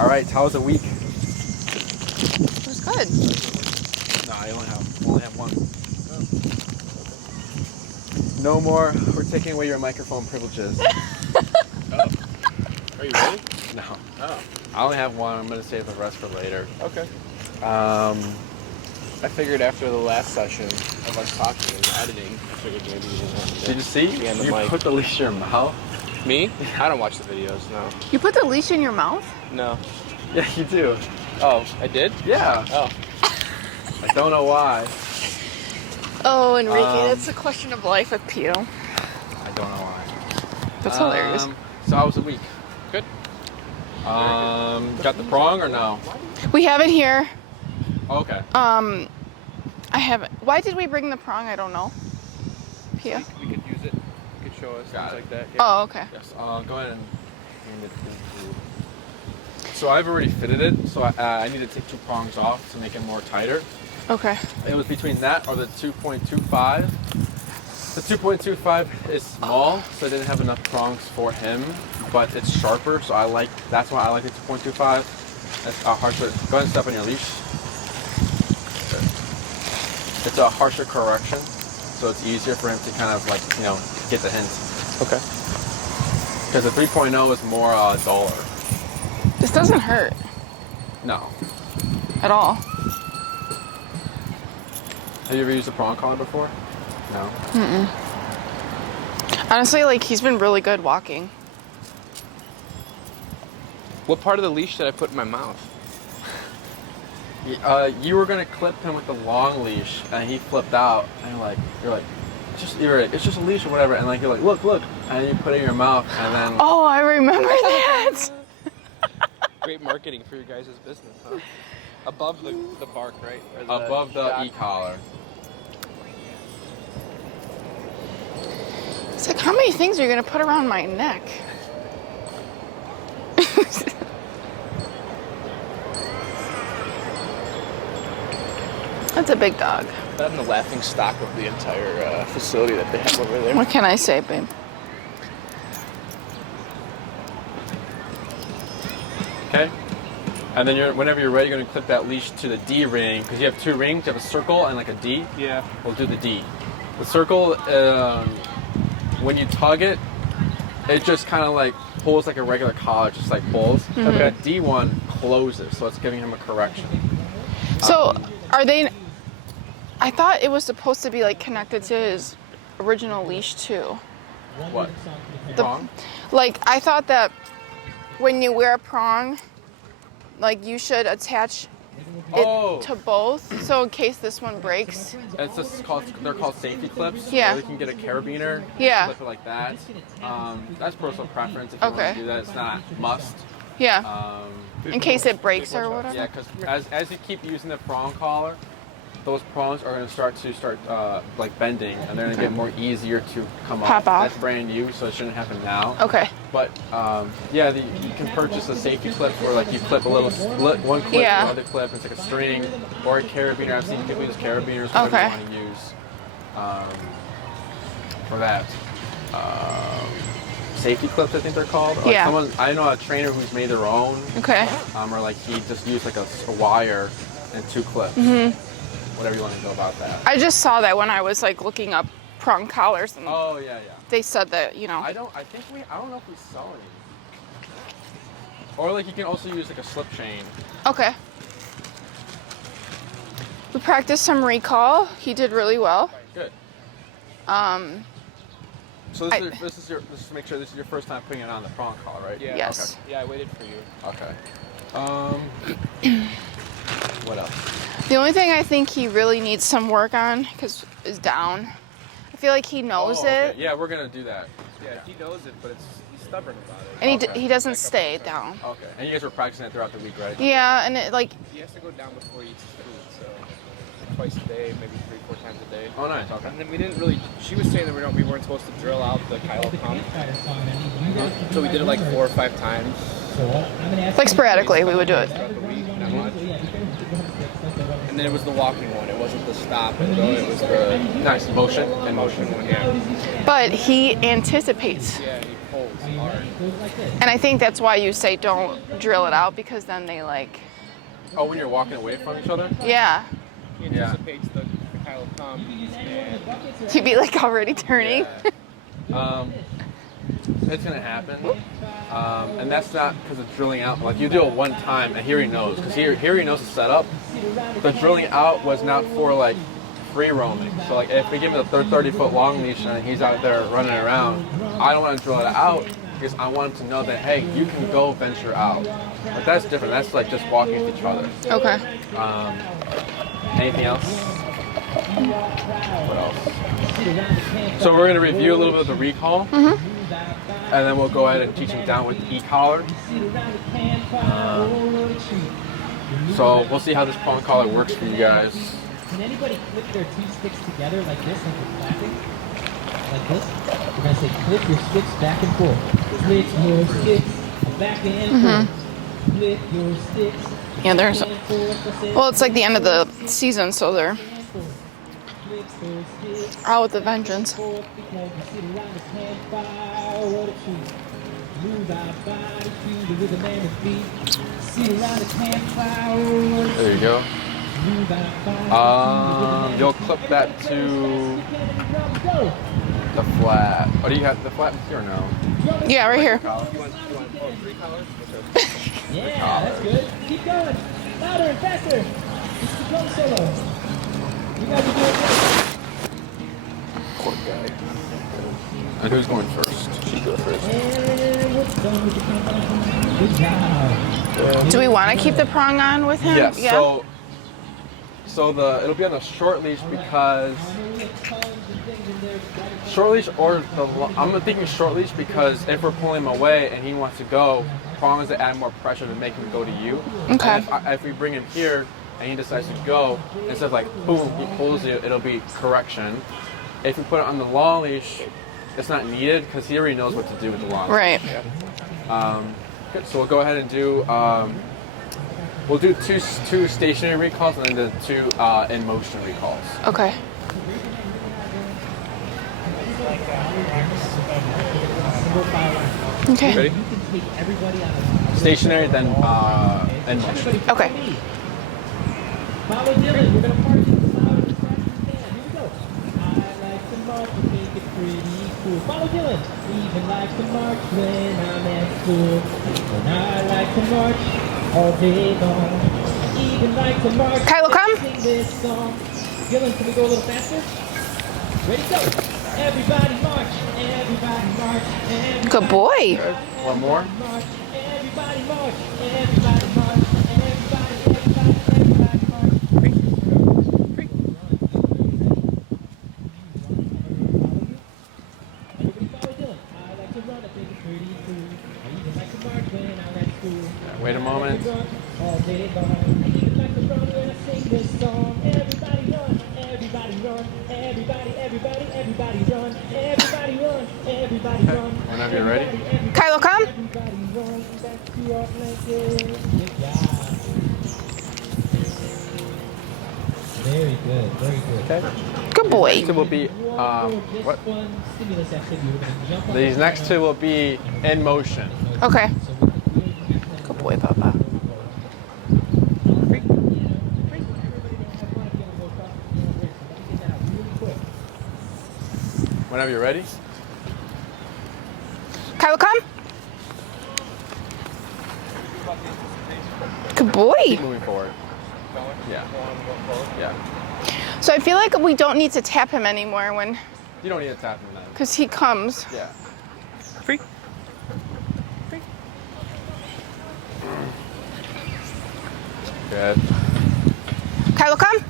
All right, how was the week? It was good. No, I only have one. No more. We're taking away your microphone privileges. Oh. Are you ready? No. Oh. I only have one. I'm gonna save the rest for later. Okay. I figured after the last session of us talking and editing, I figured maybe you didn't have to Did you see? be on the You mic. put the leash in your mouth. Me? I don't watch the videos, no. You put the leash in your mouth? No. Yeah, you do. Oh, I did? Yeah. Oh. I don't know why. Oh, Enrique, that's a question of life with Pio. I don't know why. That's hilarious. So how was the week? Good. Got the prong or no? We have it here. Okay. I haven't. Why did we bring the prong? I don't know. Pio? We could use it. You could show us Got things it. like that. Yeah. Oh, okay. Yes. Go ahead and. So I've already fitted it. So I need to take 2 prongs off to make it more tighter. Okay. It was between that or the 2.25. The 2.25 is small, so I didn't have enough prongs for him, but it's sharper, so that's why I like the 2.25. That's a harsher. Go ahead and step on your leash. It's a harsher correction, so it's easier for him to kind of get the hint. Okay. Because the 3.0 is more duller. This doesn't hurt No. at all. Have you ever used a prong collar before? No. Honestly, he's been really good walking. What part of the leash did I put in my mouth? You were gonna clip him with the long leash, and he flipped out, and you're like, it's just a leash or whatever, and you're like, look, and you put it in your mouth, and then. Oh, I remember that. Great marketing for your guys' business, huh? Above the bark, right? Or Above the shock. e-collar. It's like, how many things are you going to put around my neck? That's a big dog. I'm the laughing stock of the entire facility that they have over there. What can I say, babe? Okay. And then whenever you're ready, you're gonna clip that leash to the D ring, because you have 2 rings. You have a circle and a D. Yeah. We'll do the D. The circle, when you tug it, it just kind of pulls like a regular collar, just pulls. Mm-hmm. But that D one closes, so it's giving him a correction. So, are they... I thought it was supposed to be connected to his original leash too. What? Prong? I thought that when you wear a prong, you should attach it to both, so in case this one breaks. It's just they're called safety clips. Yeah. Or you can get a carabiner. Yeah. Clip it like that. That's personal preference if you want to do that. It's not must. Yeah. In case it breaks or whatever. Yeah, because as you keep using the prong collar, those prongs are going to start bending, and they're going to get more easier to come Pop off. That's brand new, so it shouldn't happen now. Okay. But you can purchase a safety clip where you clip a little one clip, Yeah. another clip. It's like a string or a carabiner. I've seen people use carabiners, whatever Okay. you want to use for that. Safety clips, I think they're called. Yeah. I know a trainer who's made their own. Okay. Or he just used a wire and 2 clips. Mm-hmm. Whatever you want to know about that. I just saw that when I was looking up prong collars, and Oh yeah. they said that I don't know if we sell any. Or you can also use a slip chain. Okay. We practiced some recall. He did really well. Good. So this is just to make sure this is your first time putting it on the prong collar, right? Yeah. Yes. Okay. Yeah, I waited for you. Okay. What else? The only thing I think he really needs some work on is down. I feel like he knows it, Yeah, we're gonna do that. Yeah, he knows it, but he's stubborn about it. and Okay. he doesn't stay down. Okay. And you guys were practicing it throughout the week, right? Yeah, and it He has to go down before he eats his food, so twice a day, maybe 3-4 times a day. Oh, nice. Okay. And then we didn't really. She was saying that we weren't supposed to drill out the Kylo pump, so we did it 4 or 5 times sporadically we would do it. throughout the week, not much. And then it was the walking one. It wasn't the stop and go. It was the Nice motion. motion one. Yeah. But he anticipates. Yeah, he pulls. And I think that's why you say don't drill it out, because then they like, Oh, when you're walking away from each other? yeah. He anticipates the Kylo come and He'd be like already turning. Yeah. It's gonna happen, and that's not because it's drilling out. Like you do it one time, and here he knows, because here he knows the setup. The drilling out was not for like free roaming. So like if we give him a 30-foot long leash and he's out there running around, I don't want to drill it out because I want him to know that hey, you can go venture out. But that's different. That's like just walking with each other. Okay. Anything else? What else? So we're going to review a little bit of the recall, and then we'll go ahead and teach him down with the e-collar. So we'll see how this prong collar works for you guys. Can anybody click their two sticks together like this, like we're clapping? Like this? We're going to say click your sticks back and forth. Click your sticks back and forth. Click your sticks. Yeah, there's. Well, it's like the end of the season, so they're out with the vengeance. There you go. You'll clip that to the flat. Oh, do you have the flat here or no? Yeah, right here. you want 3 collars? Yeah, that's good. Keep going. Louder and faster. It's the drum solo. You guys are doing good. Poor guy. And who's going first? She goes first. And we're done with the countdown. Good job. Do we want to keep the prong on with him? Yes. Yeah. So it'll be on a short leash because short leash or I'm thinking short leash because if we're pulling him away and he wants to go, prongs that add more pressure to make him go to you. Okay. And if we bring him here and he decides to go, instead of like boom, he pulls you, it'll be correction. If we put it on the long leash, it's not needed because he already knows what to do with the long leash. Right. Good. So we'll go ahead and do. We'll do two stationary recalls and then the 2 in motion recalls. Okay. Okay. Ready? Stationary, then in motion. Okay. Follow Dylan. We're going to party as loud and fast as we can. Here we go. I like to march and make it pretty cool. Follow Dylan. Even like to march when I'm at school. And I like to march all day long. Even like to march. Kylo, come. Sing this song. Dylan, can we go a little faster? Ready, go. Everybody march. Everybody march. Everybody Good boy. Good. One more. march. Everybody march. Everybody march. Everybody march. Wait a moment. Whenever you're ready. Kylo, come. Very good, very good. Okay. Good boy. Next 2 will be what? These next 2 will be in motion. Okay. Good boy, Papa. Whenever you're ready. Kylo, come. Good boy. Keep moving forward. Yeah. Yeah. So I feel like we don't need to tap him anymore You don't need to tap him then. because he comes. Yeah. Free. Good. Kylo, come.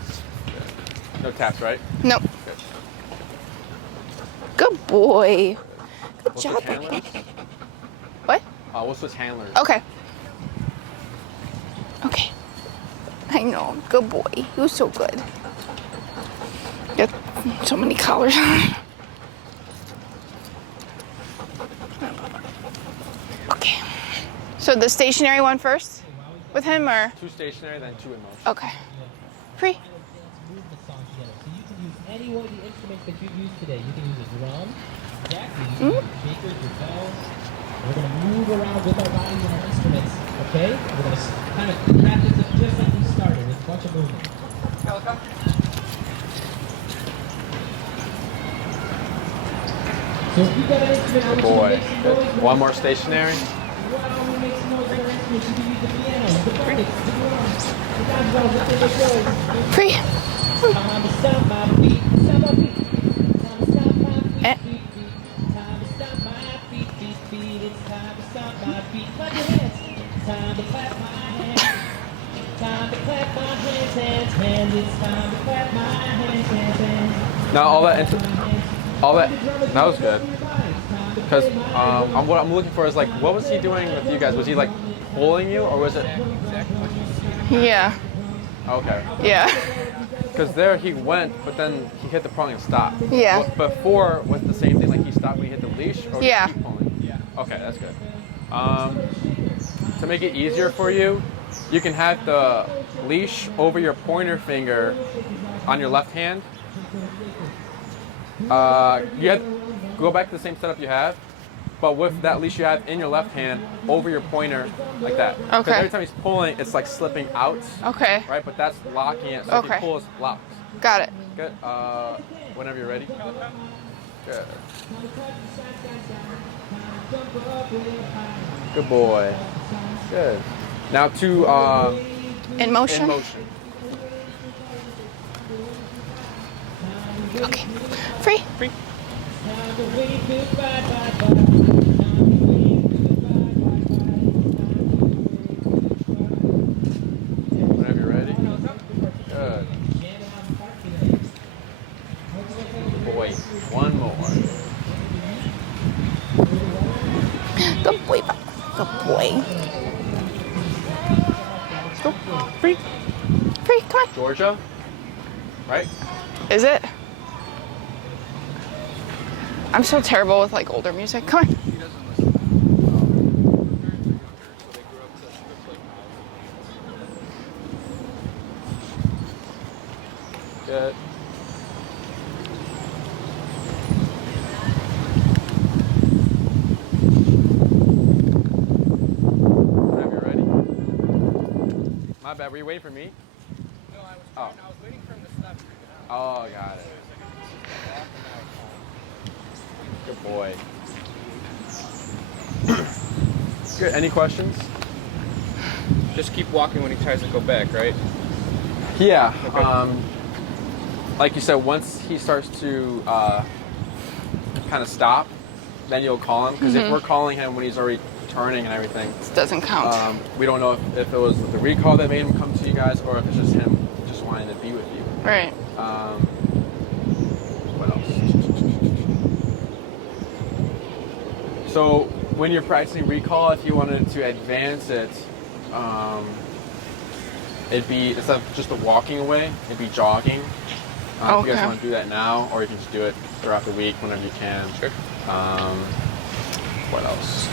No taps, right? Nope. Good. Good boy. Good We'll job, switch baby. handlers. What? We'll switch handlers. Okay. Okay. I know. Good boy. You're so good. Got so many collars on. Okay. So the stationary one first with him or? 2 stationary, then 2 in motion. Okay. Free. Move the song together. So you can use any one of the instruments that you use today. You can use a drum, jack, you can use your shakers, your bells, with our bodies and our instruments. Okay? We're going to kind of wrap this up just like we started with a bunch of movement. So if you've got an instrument, I want you to Boy. make some noise. Good. One more stationary. Why don't we make some noise with our instruments? You can use the piano, the buckets, the drums, the dodgeballs, the thing Free. Time to stop my feet, stop my feet. Time to stop my feet, Eh. feet, feet. Time to stop my feet, feet, feet. It's time to stop my feet. Clap your hands. Time to clap my hands. Time to clap my hands, hands, hands. It's time to clap my hands, hands, hands. Now that was good. Because what I'm looking for is like, what was he doing with you guys? Was he like pulling you, or was it? Yeah. Okay. Yeah. Because there he went, but then he hit the prong and stopped. Yeah. What, before was the same thing, like he stopped when he hit the leash, or Yeah. did he keep pulling? Yeah. Okay, that's good. To make it easier for you, you can have the leash over your pointer finger on your left hand. You have go back to the same setup you have, but with that leash you have in your left hand over your pointer like that. 'Cause Okay. every time he's pulling, it's like slipping out, Okay. right? But that's locking it. So if Okay. he pulls, locks. Got it. Good. Whenever you're ready. Good. Good boy. Good. Now to In motion. in motion. Okay. Free. Free. Whenever you're ready. Good. Boy, one more. Good boy. Good boy. Go. Free. Free. Come on. Georgia, right? Is it? I'm so terrible with like older music. Come on. Good. Whenever you're ready. My bad. Were you waiting for me? No, I was Oh. I was waiting for him to stop. Oh, got it. Good boy. Good. Any questions? Just keep walking when he tries to go back, right? Yeah. Okay. Like you said, once he starts to kind of stop, then you'll call him. Because if we're calling him when he's already turning and everything, This doesn't count. we don't know if it was the recall that made him come to you guys, or if it's just him just wanting to be with you. Right. What else? So when you're practicing recall, if you wanted to advance it, it'd be, instead of just the walking away, it'd be jogging. If you Okay. guys want to do that now, or you can just do it throughout the week whenever you can. Sure. What else?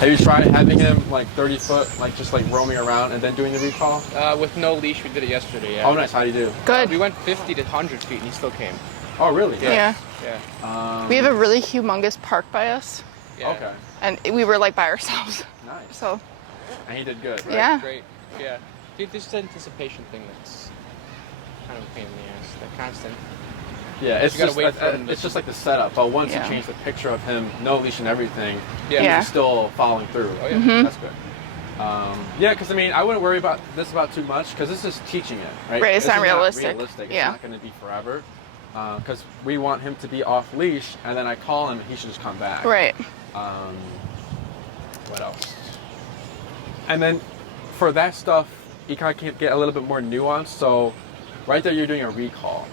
Have you tried having him like 30 foot, like just like roaming around and then doing the recall? With no leash, we did it yesterday. Yeah. Oh, nice. How do you do? Good. We went 50 to 100 feet, and he still came. Oh, really? Yeah. Yeah. We have a really humongous park by us, Yeah. Okay. and we were like by ourselves. Nice. So And he did good, right? Yeah. Great. Yeah. Dude, this is the anticipation thing that's kind of a pain in the ass. That constant. Yeah, it's You gotta just wait for him to- it's just like the setup. But once Yeah. you change the picture of him, no leash and everything, Yeah. Yeah. he's still following through. Oh, yeah. That's good. Yeah, because I mean, I wouldn't worry about this about too much because this is teaching it, right? Right, it's This not is realistic. It's Yeah. not going to be forever. Because we want him to be off leash, and then I call him, and he should just come back. right. What else? And then for that stuff, you kind of can get a little bit more nuanced. So right there, you're doing a recall.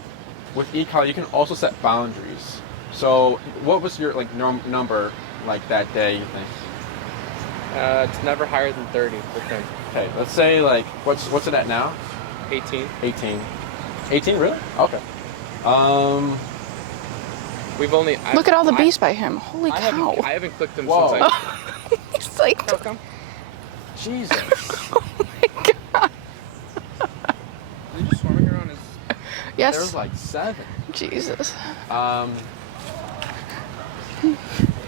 With eCal, you can also set boundaries. So what was your like number like that day, you think? It's never higher than 30 with him. Okay, let's say like, what's it at now? 18. 18. 18, really? Okay. We've only. Look at all the bees by him. Holy I cow. haven't clicked him Whoa. since I. He's like, Come. Jesus. oh my god. Are you just swarming around his? Yes. There's like 7. Jesus.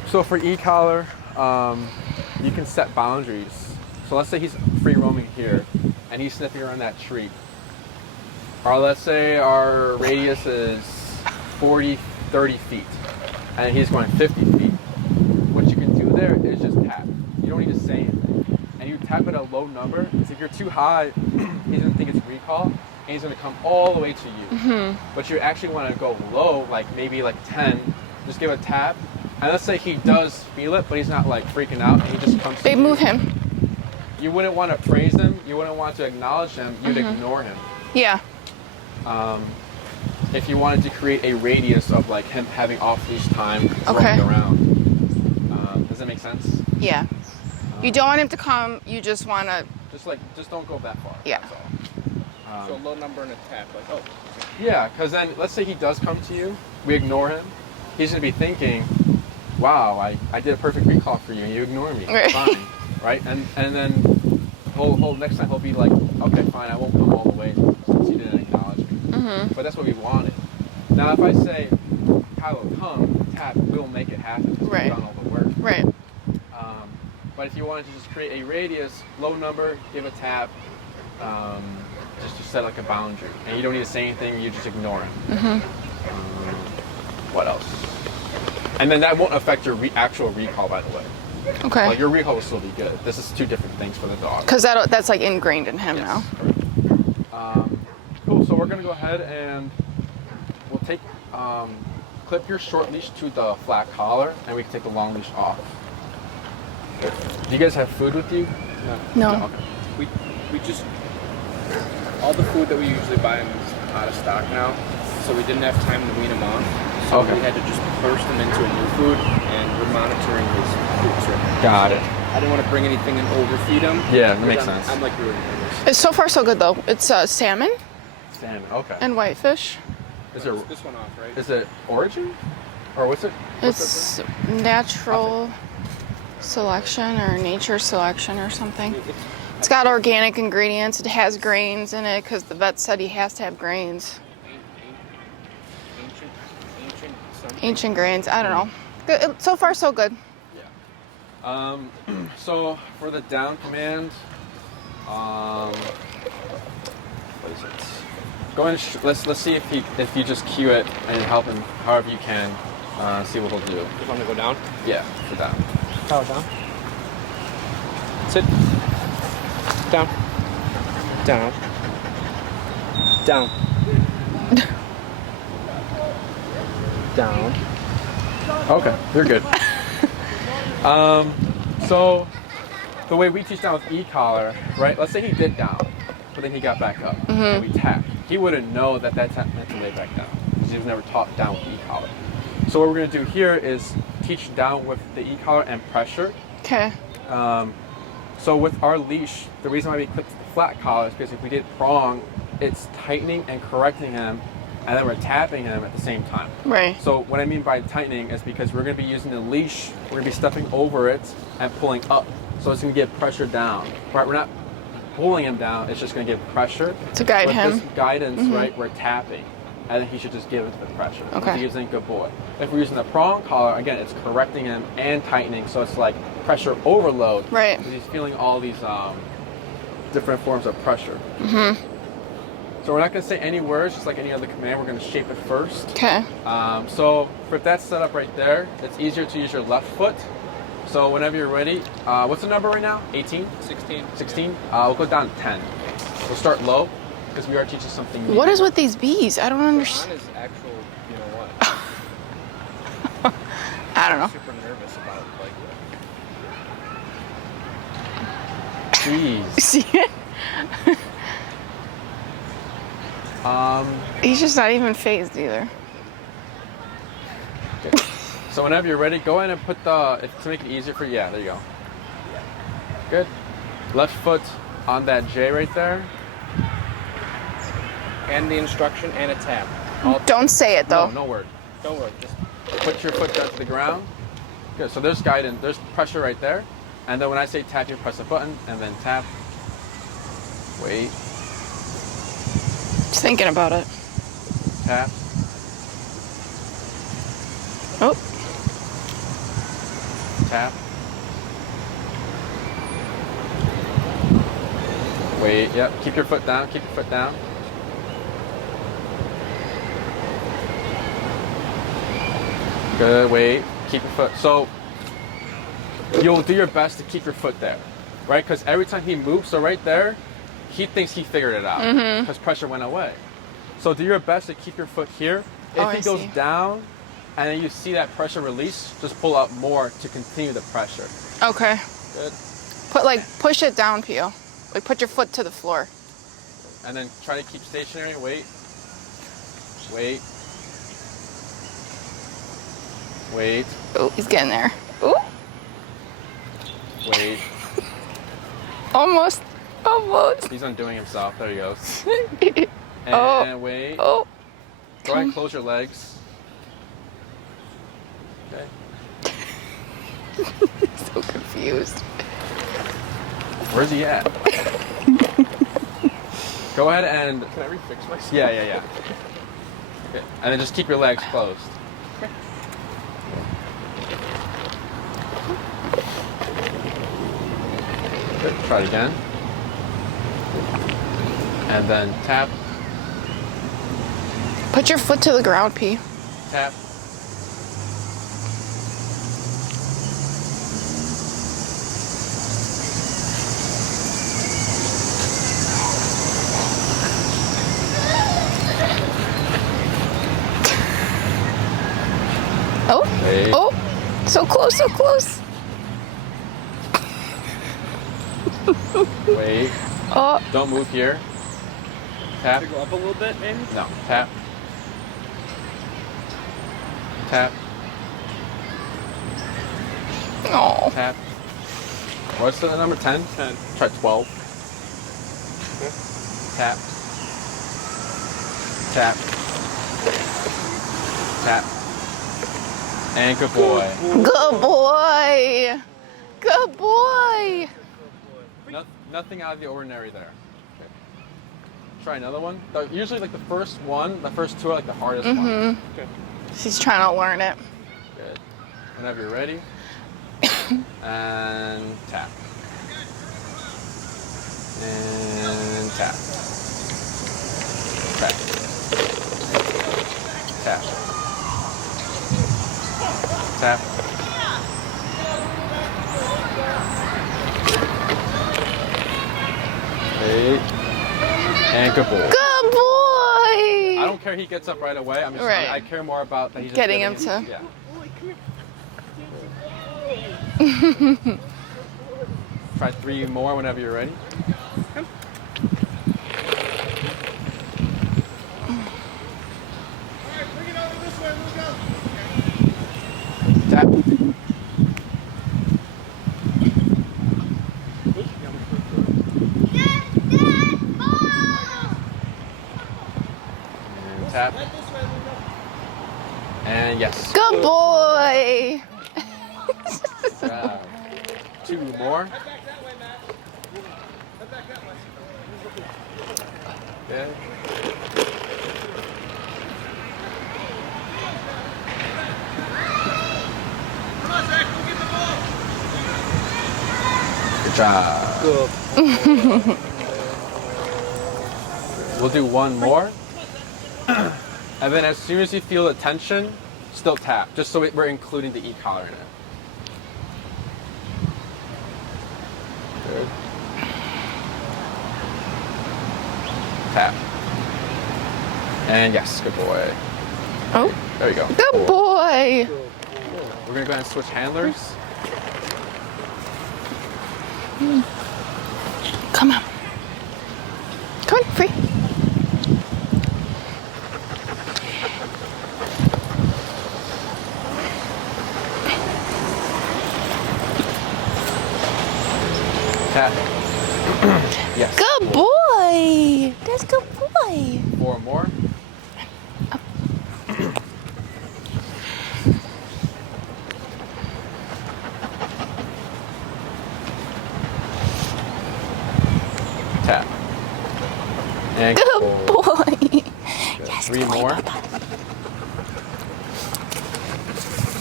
So for e-collar, you can set boundaries. So let's say he's free roaming here, and he's sniffing around that tree. Or let's say our radius is 30 feet, and he's going 50 feet. What you can do there is just tap. You don't need to say anything. And you tap at a low number, because if you're too high, he's going to think it's recall, and he's going to come all the way to you. But you actually want to go low, like maybe like 10, just give a tap. And let's say he does feel it, but he's not like freaking out, and he just comes to you. They move him. You wouldn't want to praise him, you wouldn't want to acknowledge him, you'd ignore him. Yeah. If you wanted to create a radius of like him having off-leash time Okay. roaming around. Does that make sense? Yeah. You don't want him to come. You just want to. Just don't go that far. Yeah. That's all. So low number and a tap, like, oh. Yeah, because then let's say he does come to you, we ignore him. He's gonna be thinking, "Wow, I did a perfect recall for you, and you ignore me. Right. Fine, right?" And then he'll next time he'll be like, "Okay, fine, I won't come all the way since you didn't acknowledge me." But that's what we wanted. Now, if I say, "Kylo, come, tap," we'll make it happen. Right. We've done all the work. Right. But if you wanted to just create a radius, low number, give a tap, just to set like a boundary, and you don't need to say anything, you just ignore it. What else? And then that won't affect your actual recall, by the way. Okay. Like your recall will still be good. This is two different things for the dog. Because that's like ingrained in him now. Correct. Cool. So we're gonna go ahead and we'll take clip your short leash to the flat collar, and we can take the long leash off. Do you guys have food with you? No. Okay. We just, all the food that we usually buy is out of stock now, so we didn't have time to wean him off. So Okay. we had to just burst him into a new food, and we're monitoring his food trip. Got it. I didn't want to bring anything and overfeed him. Yeah, that makes sense. I'm like really nervous. It's so far so good though. It's salmon Salmon. Okay. and whitefish. Is it This one off, right? is it origin, or what's it? It's natural selection or nature selection or something. It's got organic ingredients. It has grains in it because the vet said he has to have grains. Ancient Ancient grains. I don't know. Good. So far so good. Yeah. So for the down command, what is it? Go ahead and let's see if you just cue it and help him however you can. See what he'll do. You want to go down? Yeah, for down. Power down. Sit. Down. Down. Down. Down. Okay, you're good. So the way we teach down with e-collar, right? Let's say he did down, but then he got back up and we tapped. He wouldn't know that tap meant to lay back down because he was never taught down with e-collar. So what we're going to do here is teach down with the e-collar and pressure. Okay. So with our leash, the reason why we clipped the flat collar is because if we did prong, it's tightening and correcting him, and then we're tapping him at the same time. Right. So what I mean by tightening is because we're going to be using the leash, we're going to be stepping over it and pulling up. So it's going to give pressure down. Right? We're not pulling him down, it's just going to give pressure. To guide With him. this guidance, right, we're tapping. And then he should just give it to the pressure. Okay. If he's a good boy. If we're using the prong collar, again, it's correcting him and tightening, so it's like pressure overload. Right. Because he's feeling all these different forms of pressure. So we're not going to say any words, just like any other command. We're going to shape it first. Okay. So for that setup right there, it's easier to use your left foot. So whenever you're ready, what's the number right now? 18? 16. 16? We'll go down to 10. We'll start low, because we are teaching something new. What is with these bees? I don't On understand. is actual, you know what? I don't know. Super nervous about Jeez. See it? He's just not even phased either. Okay. So whenever you're ready, go ahead and put to make it easier for you. Yeah, there you go. Good. Left foot on that J right there. and the instruction and a tap. Don't say it though. No word. Don't worry, just Put your foot down to the ground. Good. So there's guidance. There's pressure right there. And then when I say tap, you press the button and then tap. Wait. Just thinking about it. Tap. Oh, Tap. Wait, yep. Keep your foot down. Keep your foot down. Good, wait. Keep your foot. So, you'll do your best to keep your foot there, right? Because every time he moves, so right there, he thinks he figured it out because pressure went away. So do your best to keep your foot here. If he goes down and then you see that pressure release, just pull out more to continue the pressure. Okay. Good. Push it down, Pio. Like put your foot to the floor. And then try to keep stationary. Wait. Wait. Wait. Oh, he's getting there. Ooh. Wait. Almost. He's undoing himself. There he goes. And Oh. wait. Oh. Go ahead and close your legs. Okay. So confused. Where's he at? Go ahead and... Can I refix myself? Yeah. Okay. And then just keep your legs closed. Good. Try it again. And then tap, Put your foot to the ground, P. tap. Oh. Wait. Oh. So close, so close. Wait. Oh. Don't move here. Tap. To go up a little bit, maybe? No. Tap. Tap. Oh. Tap. What's the number? 10? 10. Try 12. Okay. Tap. Tap. Tap. And good boy. Good boy. Good boy. Nothing out of the ordinary there. Okay. Try another one. Usually like the first two are like the hardest one. Okay. She's trying to learn it. Good. Whenever you're ready. And tap. And tap. Tap. Tap. Tap. Wait. And good boy. Good boy. I don't care he gets up right away. I'm just Right. I care more about that he's just Getting him to- Yeah. Try 3 more whenever you're ready. Tap. And tap. And yes. Good boy. Job. 2 more. Okay. Good job. Good. We'll do 1 more. And then as soon as you feel the tension, still tap, just so we're including the e-collar in it. Good. Tap. And yes, good boy. Oh. There you go. Good boy. We're gonna go ahead and switch handlers. Come on. Come on, free. Tap. Yes. Good boy. That's good boy. 4 more. Tap. And Good boy. Good. Yes, 3 good boy, more. Papa.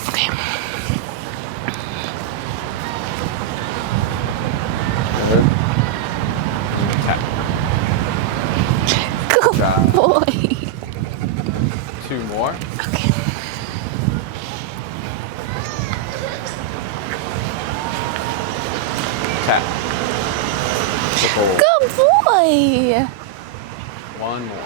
Okay. Good. Tap. Tap. Good boy. Good boy. One more.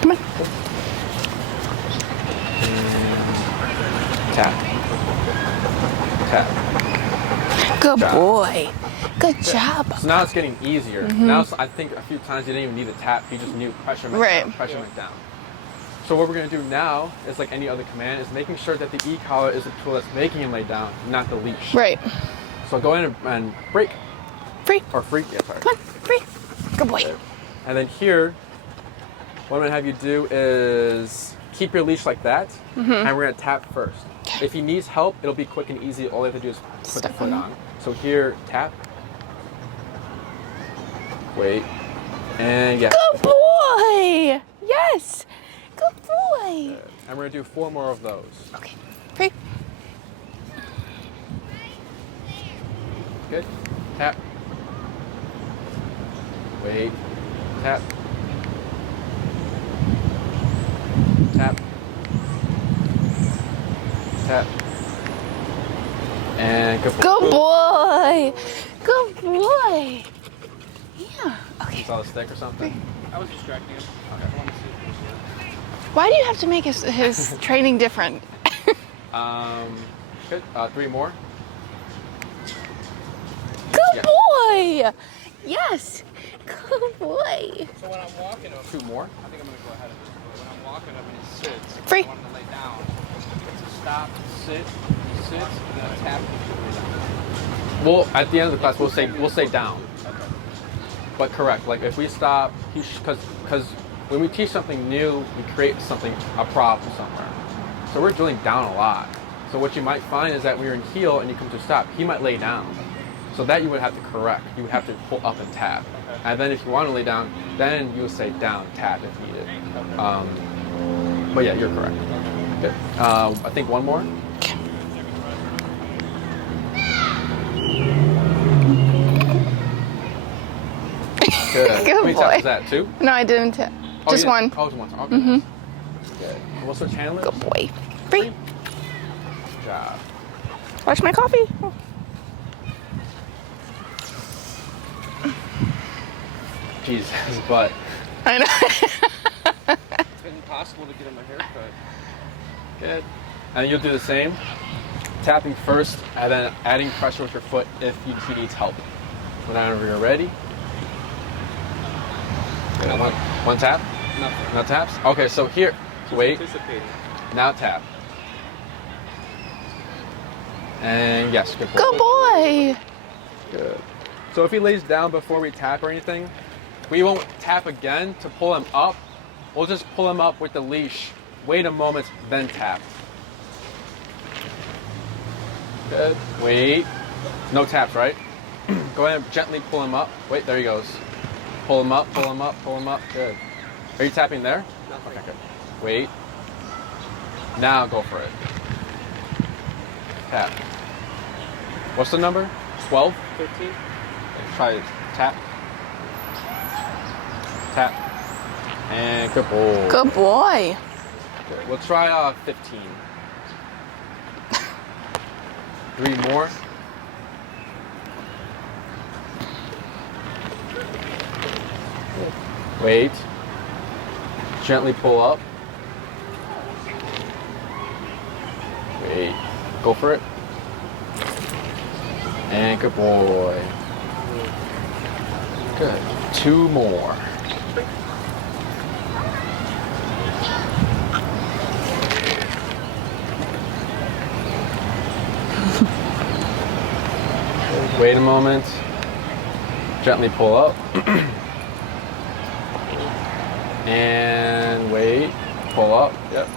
Come on. Tap. Tap. Good job. boy. Good job. So now it's getting easier. Now I think a few times you didn't even need the tap. You just knew pressure went down, pressure went down. So what we're going to do now is like any other command is making sure that the e-collar is the tool that's making him lay down, not the leash. Right. So go in and break. Free. Or free. Yeah, sorry. Come on. Free. Good boy. And then here, what I'm going to have you do is keep your leash like that, and we're going to tap first. If he needs help, it'll be quick and easy. All you have to do is put the Step foot on. on. So here, tap. Wait. And yeah. Good boy. Yes. Good boy. And we're going to do 4 more of those. Okay. Free. Good. Tap. Wait. Tap. Tap. Tap. And good boy. Good boy. Good boy. Yeah. Okay. Saw the stick or something? I was distracting him. I wanted to see if he was here. Why do you have to make his training different? Good. 3 more. Good Yeah. boy. Yes. Good boy. So when I'm walking him, 2 more. I think I'm going to go ahead of this. But when I'm walking him and he sits, Free. I want him to lay down. So stop, sit, he sits, and then I tap him to lay down. Well, at the end of the class, we'll say down. But correct. Like if we stop, because when we teach something new, we create a problem somewhere. So we're drilling down a lot. So what you might find is that when you're in heel and you come to stop, he might lay down. So that you would have to correct. You would have to pull up and tap. And then if you want to lay down, then you would say down, tap if needed. But yeah, you're correct. Good. I think 1 more. Good. Good How many taps boy. is that? 2? No, I didn't. Oh, Just you one. didn't- Oh, just one. Okay. Good. We'll switch handlers. Good boy. Free. Good job. Watch my coffee. Oh. Jesus, butt. I know. It's been impossible to get him a haircut. Good. And you'll do the same. Tapping first, and then adding pressure with your foot if he needs help. Whenever you're ready. Good. One tap? Nothing. No taps? Okay, so here. Wait. Anticipating. Now tap. And yes, good boy. Good boy. Good. So if he lays down before we tap or anything, we won't tap again to pull him up. We'll just pull him up with the leash. Wait a moment, then tap. Good. Wait. No taps, right? Go ahead and gently pull him up. Wait, there he goes. Pull him up, pull him up, pull him up. Good. Are you tapping there? Nothing. Okay, good. Wait. Now go for it. Tap. What's the number? 12? 13? Try tap. Tap. And good boy. Good boy. Good. We'll try 15. 3 more. Wait. Gently pull up. Wait. Go for it. And good boy. Good. 2 more. Wait a moment. Gently pull up. And wait. Pull up. Yep.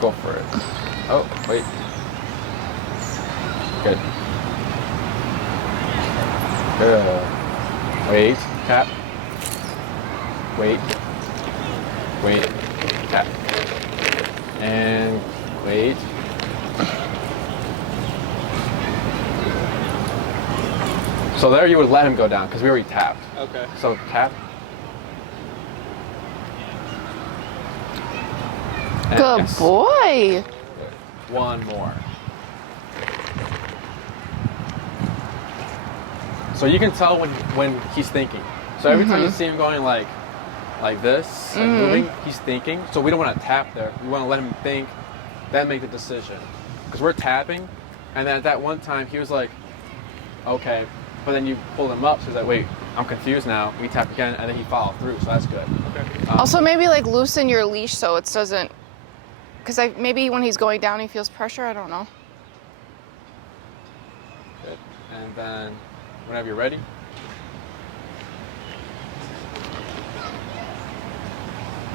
Go for it. Oh, wait. Good. Good. Wait. Tap. Wait. Wait. Tap. And wait. So there you would let him go down because we already tapped. Okay. So tap. And Good yes. boy. One more. So you can tell when he's thinking. So every time you see him going like this, like moving, he's thinking. So we don't want to tap there. We want to let him think, then make the decision. Because we're tapping, and then at that one time he was like, okay, but then you pull him up, so he's like, wait, I'm confused now. We tap again, and then he followed through, so that's good. Okay. Also, maybe like loosen your leash so it doesn't, because maybe when he's going down he feels pressure. I don't know. Good. And then whenever you're ready.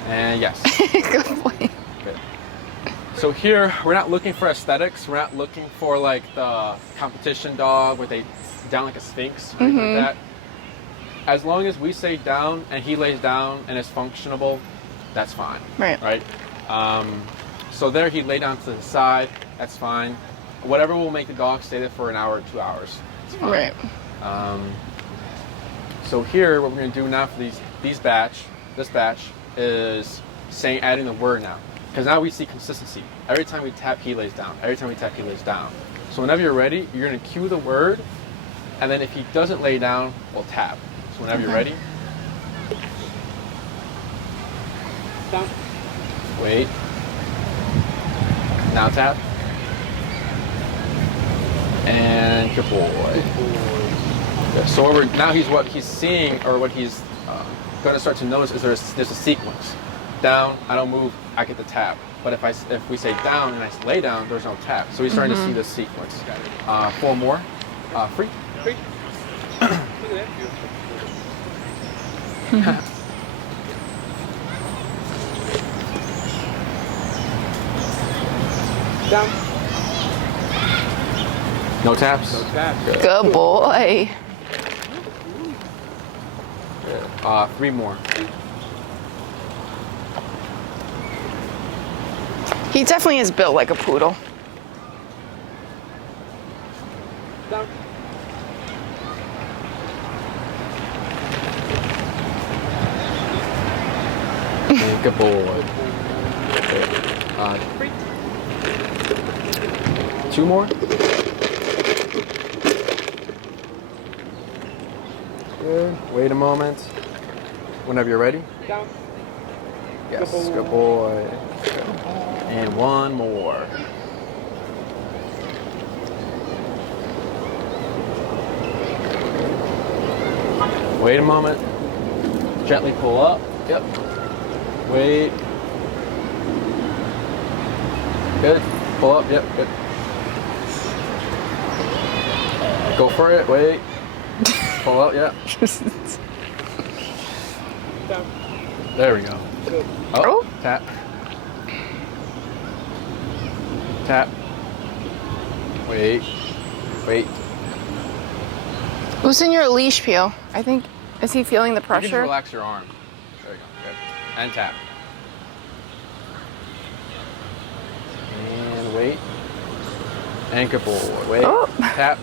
And yes. Good boy. Good. So here, we're not looking for aesthetics. We're not looking for like the competition dog where they down like a sphinx or anything like that. As long as we say down and he lays down and it's functionable, that's fine. Right. Right? So there he lay down to the side, that's fine. Whatever will make the dog stay there for an hour or 2 hours, it's fine. Right. So here, what we're going to do now for this batch is adding the word now. Because now we see consistency. Every time we tap, he lays down. Every time we tap, he lays down. So whenever you're ready, you're going to cue the word, and then if he doesn't lay down, we'll tap. So whenever you're ready. Down. Wait. Now tap. And good boy. Okay, so what he's seeing, or what he's going to start to notice is there's a sequence. Down, I don't move, I get the tap. But if we say down and I lay down, there's no tap. So he's starting to see this sequence. 4 more. Free. Free. Look at that. Down. No taps? No taps. Good boy. Good. 3 more. He definitely is built like a poodle. Down. Good boy. Okay. 2 more. Good. Wait a moment. Whenever you're ready. Down. Yes. Good boy. And 1 more. Wait a moment. Gently pull up. Yep. Wait. Good. Pull up. Yep. Good. Go for it. Wait. Pull up. Yep. There we go. Oh. Tap. Tap. Wait. Wait. Loosen your leash, Peel. I think, is he feeling the You pressure? can just relax your arm. There you go. Good. And tap. And wait. And good boy. Wait. Oh. Tap.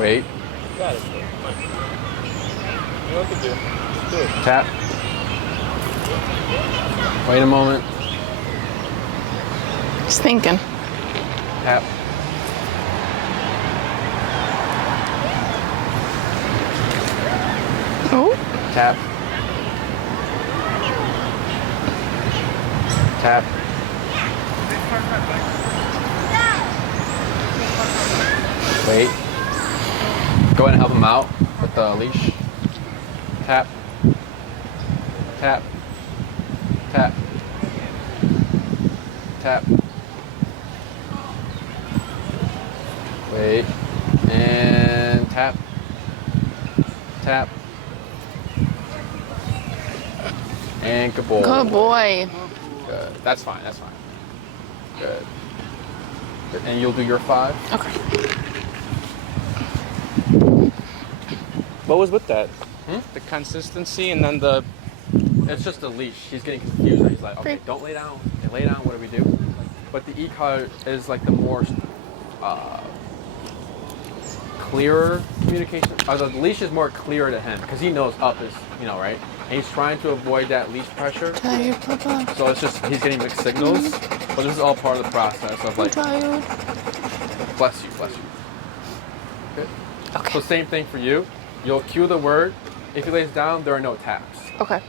Wait. Got it. You know what to do. Do it. Tap. Wait a moment. He's thinking. Tap. Oh. Tap. Tap. Wait. Go ahead and help him out with the leash. Tap. Tap. Tap. Tap. Wait. And tap. Tap. And good boy. Good boy. Good. That's fine. That's fine. Good. Good. And you'll do your 5. Okay. What was with that? Hmm? The consistency and then the... It's just a leash. He's getting confused. He's like, okay, Free. don't lay down. Okay, lay down. What do we do? But the e-card is like the more clearer communication. The leash is more clear to him because he knows up is, right? And he's trying to avoid that leash pressure. Tired, Papa. So it's just he's getting mixed signals. But this is all part of the process of I'm like, tired. bless you. Good. Okay. So same thing for you. You'll cue the word. If he lays down, there are no taps. Okay.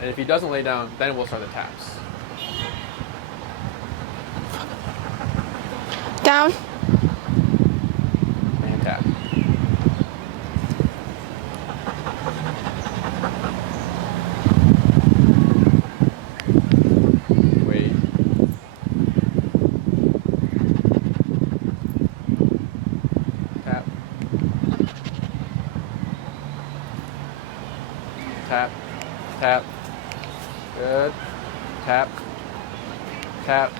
And if he doesn't lay down, then we'll start the taps. Down. And tap. Wait. Tap. Tap. Tap. Good. Tap. Tap.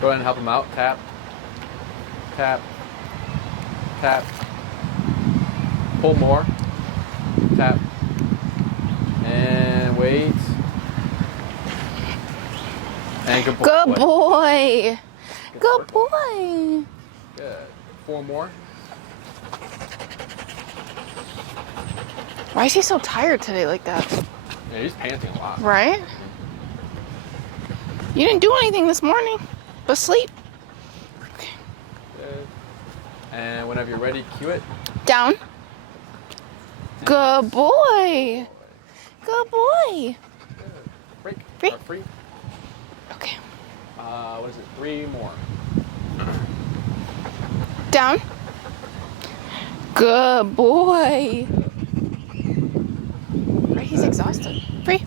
Go ahead and help him out. Tap. Tap. Tap. Pull more. Tap. And wait. And good boy. Good boy. Good boy. Good. 4 more. Why is he so tired today like that? Yeah, he's panting a lot. Right? You didn't do anything this morning but sleep. Okay. Good. And whenever you're ready, cue it. Down. Good boy. Good boy. Break. Break. Or free. Okay. What is it? 3 more. Down. Good boy. Right, he's exhausted. Free.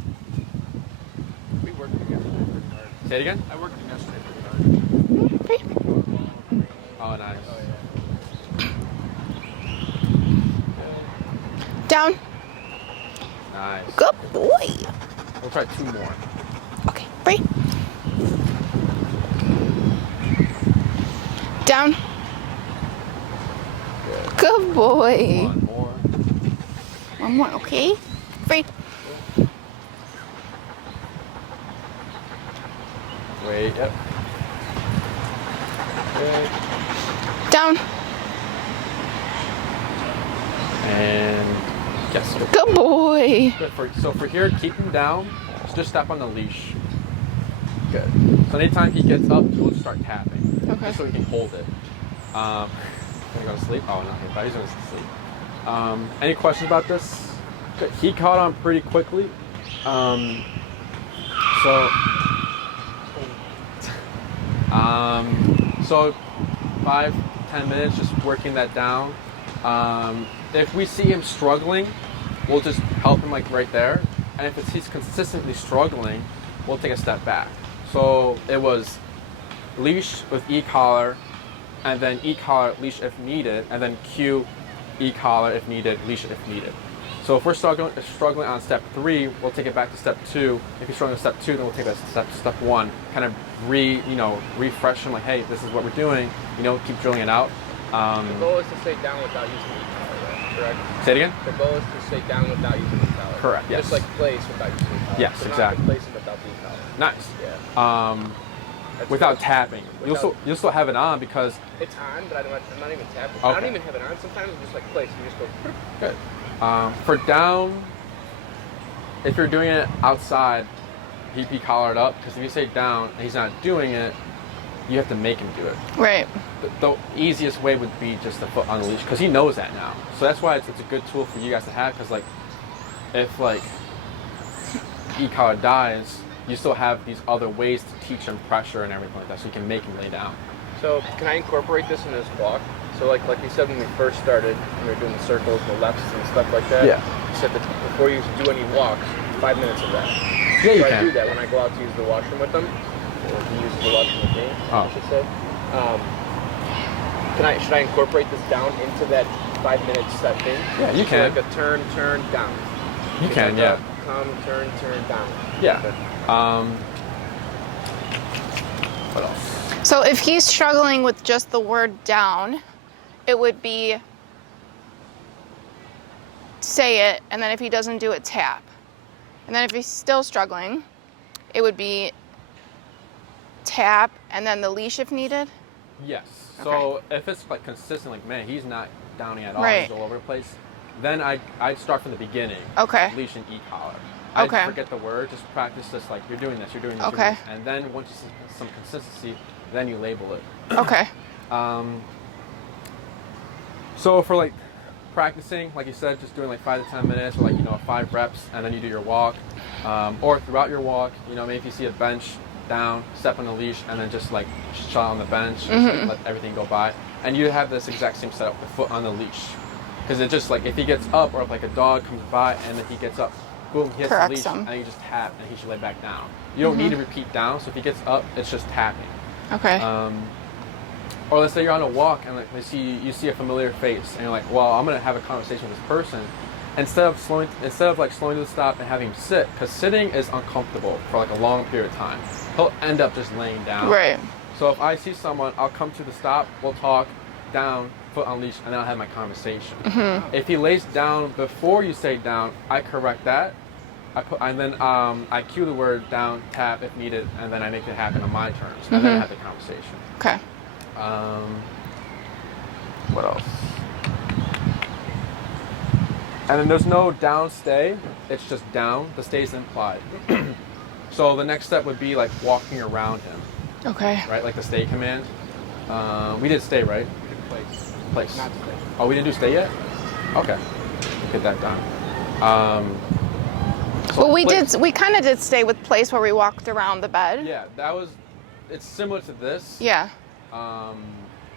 We worked together pretty hard. Say it again. I worked with him yesterday pretty hard. Free. Oh, nice. Oh, yeah. Down. Nice. Good boy. We'll try 2 more. Okay. Free. Down. Good. Good boy. 1 more. One more, okay? Free. Wait. Yep. Good. Down. And yes. Good boy. Good. So for here, keep him down. Just step on the leash. Good. So anytime he gets up, we'll just start tapping. Okay. Just so he can hold it. Gonna go to sleep? Oh no, I thought he was going to sleep. Any questions about this? Good. He caught on pretty quickly. So 5-10 minutes, just working that down. If we see him struggling, we'll just help him like right there. And if he's consistently struggling, we'll take a step back. So it was leash with e-collar, and then e-collar, leash if needed, and then cue e-collar if needed, leash if needed. So if we're struggling on step 3, we'll take it back to step 2. If he's struggling on step 2, then we'll take that step 1. Kind of refresh him like, hey, this is what we're doing. Keep drilling it out. The goal is to stay down without using the collar, right? Correct? Say it again? The goal is to stay down without using the collar. Correct, yes. Just like place without using the collar. Yes, but exactly. Not placing without the collar. Nice. Yeah. That's Without good. tapping. You'll still have it on because It's on, but I'm not even tapping. Okay. I don't even have it on. Sometimes it's just like place. You just go. good. For down, if you're doing it outside, he'd be collared up because if you say down and he's not doing it, you have to make him do it. Right. The easiest way would be just to put on the leash because he knows that now. So that's why it's a good tool for you guys to have because if e-collar dies, you still have these other ways to teach him pressure and everything like that, so you can make him lay down. So can I incorporate this in this walk? So like we said when we first started, when we were doing the circles, the lefts and stuff like that. Yeah. You said that before you do any walks, 5 minutes of that. Yeah, you so can. I do that when I go out to use the washroom with them. Or he uses the washroom with me, I should say. Should I incorporate this down into that 5 minute set thing? Yeah, you So can. like a turn, down. You can, Like yeah. Come, turn, down. Yeah. Okay. What else? So if he's struggling with just the word down, it would be say it, and then if he doesn't do it, tap. And then if he's still struggling, it would be tap, and then the leash if needed. Yes. So if it's like consistent, like man, he's not downing at all, Right. he's all over the place, then I'd start from the beginning. Okay. Leash and e-collar. Okay. I'd forget the word, just practice this like you're doing this, you're doing this, you're Okay. doing this. And then once you see some consistency, then you label it. Okay. So for like practicing, like you said, just doing like 5 to 10 minutes or like, 5 reps and then you do your walk. Or throughout your walk, maybe if you see a bench down, step on the leash and then just like shot on the bench, just like, let everything go by. And you have this exact same setup, the foot on the leash. Because it just like, if he gets up or if like a dog comes by and then he gets up, boom, he hits the Corrects leash him. and then you just tap and he should lay back down. You don't need to repeat down, so if he gets up, it's just tapping. Okay. Or let's say you're on a walk and like you see a familiar face and you're like, well, I'm gonna have a conversation with this person. Instead of slowing to the stop and having him sit, because sitting is uncomfortable for like a long period of time. He'll end up just laying down. Right. So if I see someone, I'll come to the stop, we'll talk, down, foot on leash, and then I'll have my conversation. If he lays down before you say down, I correct that. I cue the word down, tap if needed, and then I make it happen on my terms, and then I have the conversation. Okay. What else? And then there's no down stay, it's just down. The stay is implied. So the next step would be like walking around him, Okay. right? Like the stay command. We did stay, right? Place. Not stay. Oh, we didn't do stay yet? Okay. Get that done. So Well, place. we kind of did stay with place where we walked around the bed. Yeah, it's similar to this. Yeah.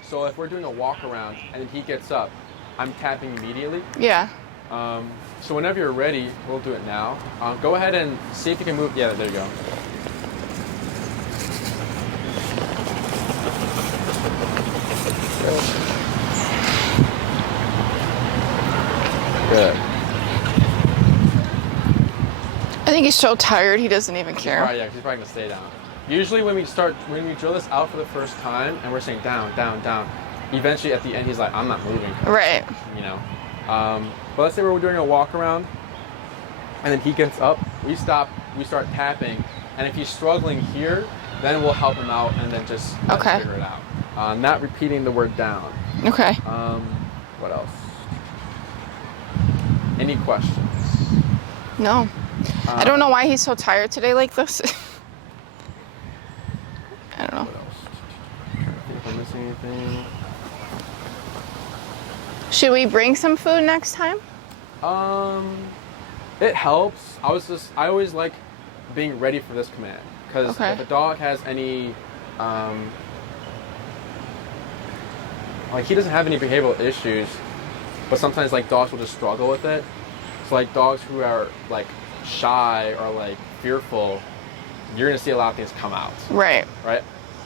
So if we're doing a walk around and he gets up, I'm tapping immediately. Yeah. So whenever you're ready, we'll do it now. Go ahead and see if you can move. Yeah, there you go. Good. I think he's so tired he doesn't even care. All right, yeah, 'cause he's probably gonna stay down. Usually when we drill this out for the first time and we're saying down, down, down, eventually at the end he's like, I'm not moving. Right. But let's say we're doing a walk around and then he gets up, we stop, we start tapping, and if he's struggling here, then we'll help him out and then just Okay. figure it out. Not repeating the word down. Okay. What else? Any questions? No. I don't know why he's so tired today like this. I don't know. What else? Trying to think if I'm missing anything. Should we bring some food next time? It helps. I always like being ready for this command, because Okay. if a dog has any, like he doesn't have any behavioral issues, but sometimes like dogs will just struggle with it. So like dogs who are like shy or like fearful, you're gonna see a lot of things come out, Right. right?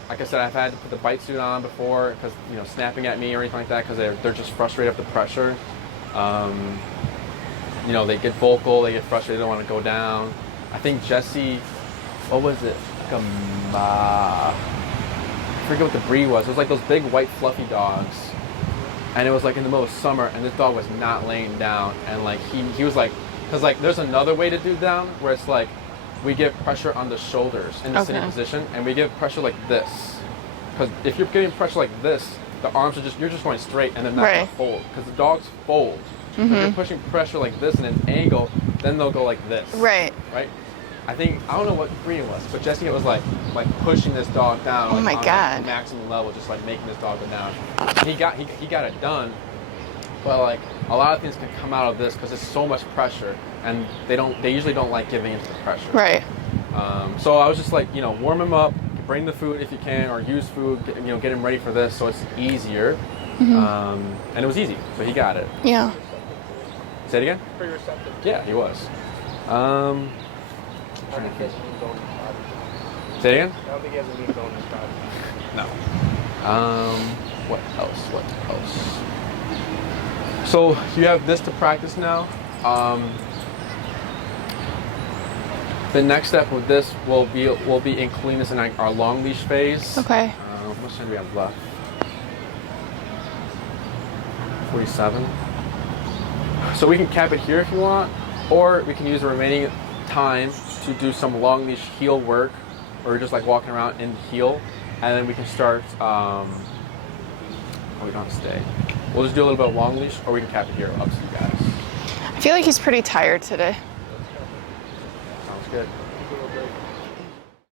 Like I said, I've had to put the bite suit on before because snapping at me or anything like that because they're just frustrated with the pressure. They get vocal, they get frustrated, they don't want to go down. I think Jesse, what was it? Like I forget what the breed was. It was like those big white fluffy dogs, and it was like in the middle of summer, and this dog was not laying down, and like he was like, because like there's another way to do down where it's like we give pressure on the shoulders in the sitting Okay. position, and we give pressure like this. Because if you're getting pressure like this, the arms you're just going straight and they're not going Right. to fold. Because the dogs fold. So if you're pushing pressure like this in an angle, then they'll go like this. Right. Right? I don't know what breed it was, but Jesse was like pushing this dog down. Oh like, my on God. the maximum level, just like making this dog go down. And he got it done, but like a lot of things can come out of this because it's so much pressure, and they usually don't like giving into the pressure. Right. So I was just like, warm him up, bring the food if you can, or use food, get him ready for this so it's easier. And it was easy, so he got it. Yeah. Say it again? Pretty receptive. Yeah, he was. I don't think he has a mean bone in his body. Say it again? I don't think he has a mean bone in his body. No. What else? So you have this to practice now. The next step with this will be including this in our long leash phase. Okay. How much time do we have left? 47. So we can cap it here if you want, or we can use the remaining time to do some long leash heel work, or just like walking around in heel, and then we can start or we don't have to stay. We'll just do a little bit of long leash, or we can cap it here. Up to you guys. I feel like he's pretty tired today. Sounds good.